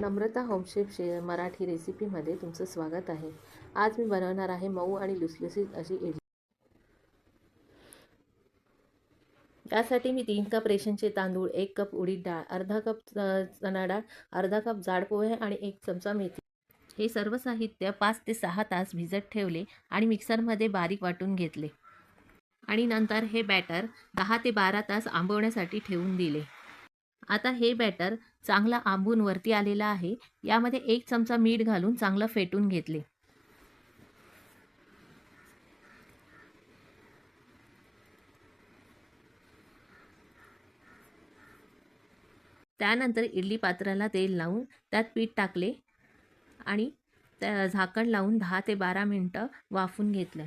नम्रता होमशेप शे मराठी रेसिपीमध्ये तुमचं स्वागत आहे. आज मी बनवणार आहे मऊ आणि लुसलुसीत अशी इडली. त्यासाठी मी तीन कप रेशनचे तांदूळ एक कप उडीद डाळ अर्धा कप चणा डाळ अर्धा कप जाड पोहे आणि एक चमचा मेथी. हे सर्व साहित्य पाच ते सहा तास भिजत ठेवले आणि मिक्सरमध्ये बारीक वाटून घेतले. आणि नंतर हे बॅटर दहा ते बारा तास आंबवण्यासाठी ठेवून दिले. आता हे बॅटर चांगला आंबून वरती आलेला आहे. यामध्ये एक चमचा मीठ घालून चांगलं फेटून घेतले. त्यानंतर इडली पात्राला तेल लावून त्यात पीठ टाकले आणि त्या झाकण लावून दहा ते बारा मिनटं वाफून घेतलं.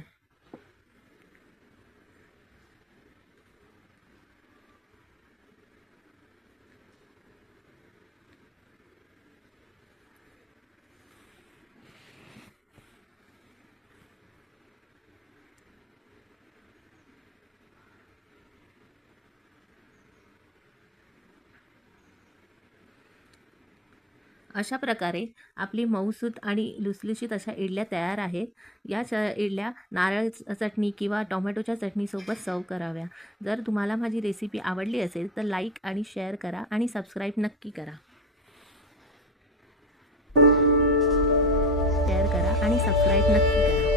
अशा प्रकारे आपली मऊसूत आणि लुसलुशीत अशा इडल्या तयार आहेत. या च इडल्या नारळ चटणी किंवा टोमॅटोच्या चटणीसोबत सर्व कराव्या. जर तुम्हाला माझी रेसिपी आवडली असेल तर लाईक आणि शेअर करा आणि सबस्क्राईब नक्की करा. शेअर करा आणि सबस्क्राईब नक्की करा.